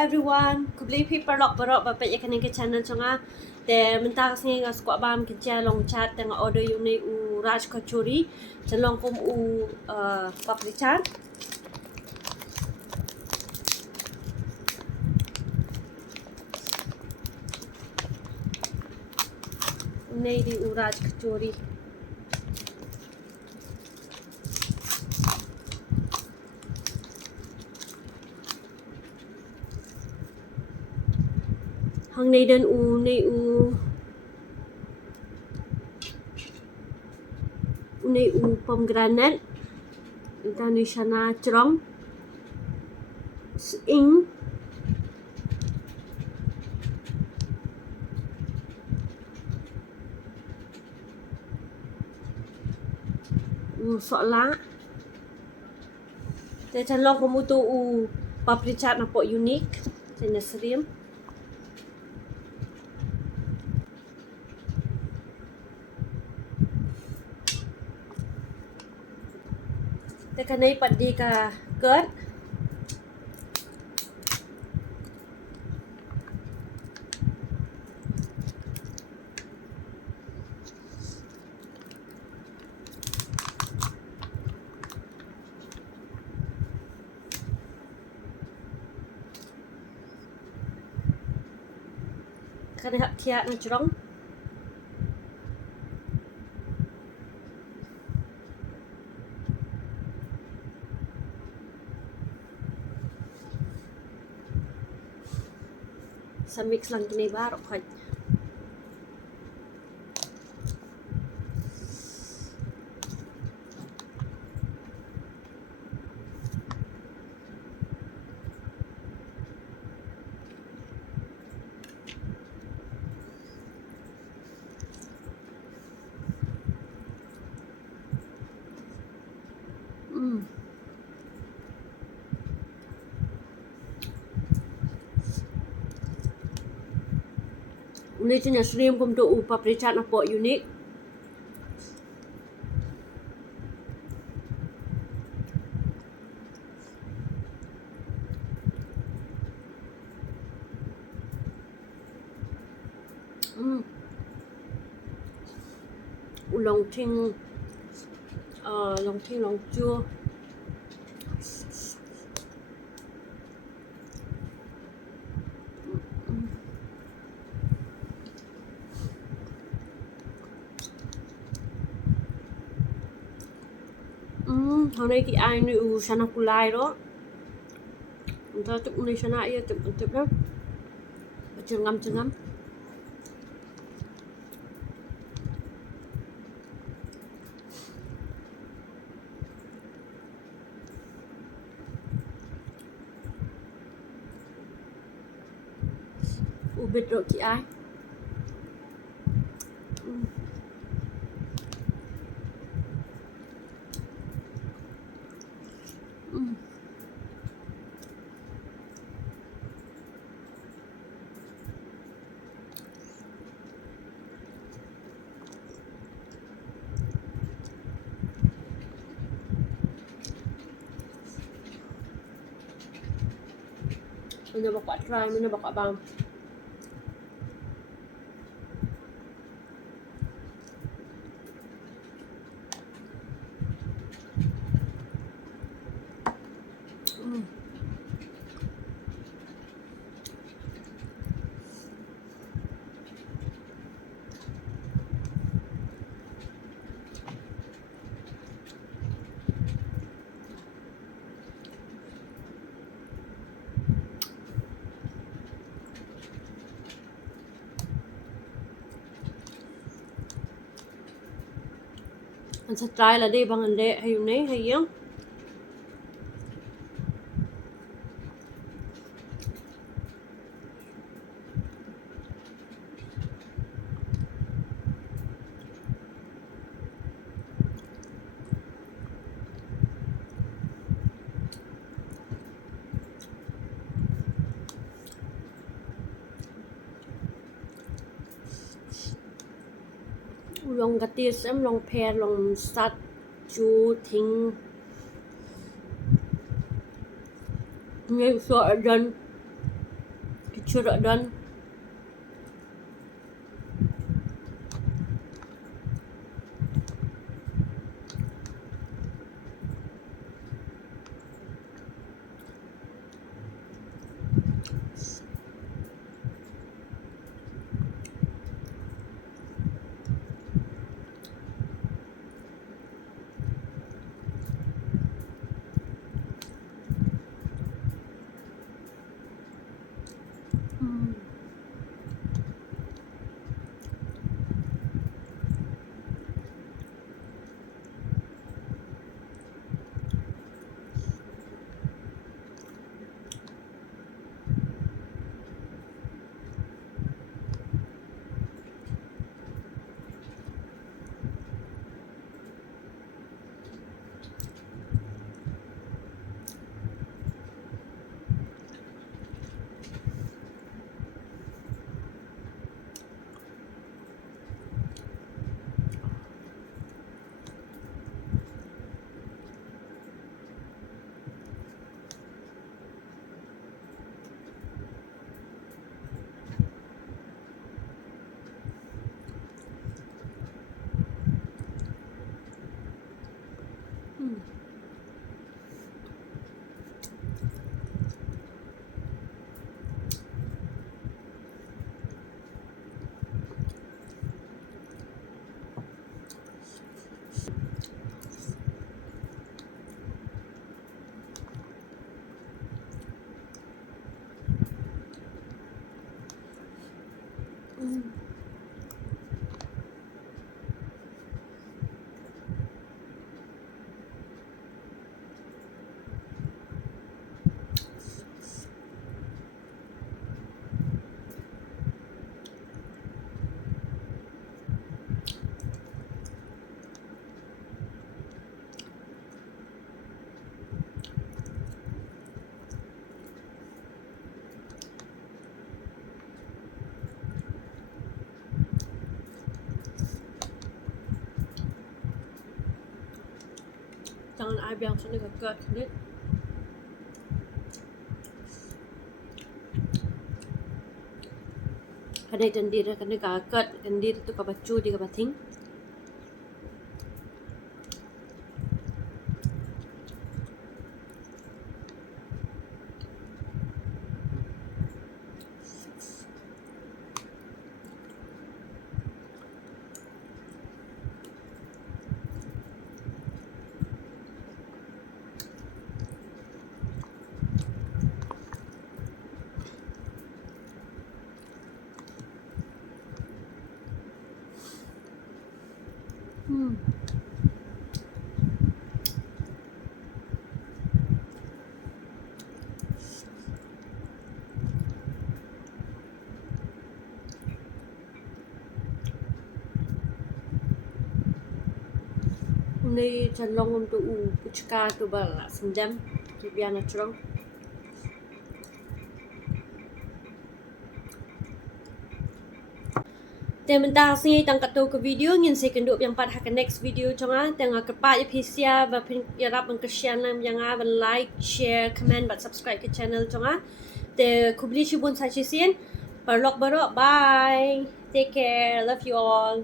everyone, ku beli paper lock barok bapak ya kaning ke channel chonga te mentar singi nga squat bam ke cha long chat tengah order yu ni u raj kachori chalong kum u paprichan ni di u raj kachori hang nei dan u nei u pomegranate dan ni shana cerong ing u sola te chalong kum tu u paprichan na po unique tanya serim te kanai padi ka ket kanai hak tiak na cerong sa mix lang kini barok haj Uni tanya serim kum tu u paprichan na po unique lòng thinh lòng chua hôm nay thì ai nu sana kulai đó entah tu uni sana ya tu dah cengam ubit ro ki ai Mana bapak try, mana bapak bang. Anh sẽ try là đi bằng anh đệ hay dùng này hay không? Lòng gà tia xem lòng pè lòng sắt chú thính nghe sợ dân curok don. Jangan ai biang sana kekat ni. Kadai tendir kadai kakat tendir tu kabacu di kabating. Ni calong untuk pucka tu bala sendam biar natural. Then mentang sini tangkat tu ke video ngin saya kenduk yang part ke next video chonga tengah kepak ya pisia ba pin ya rap ke share nam yang ba like share comment ba subscribe ke channel chonga te kubli chibun sa chisien parlok barok bye take care love you all.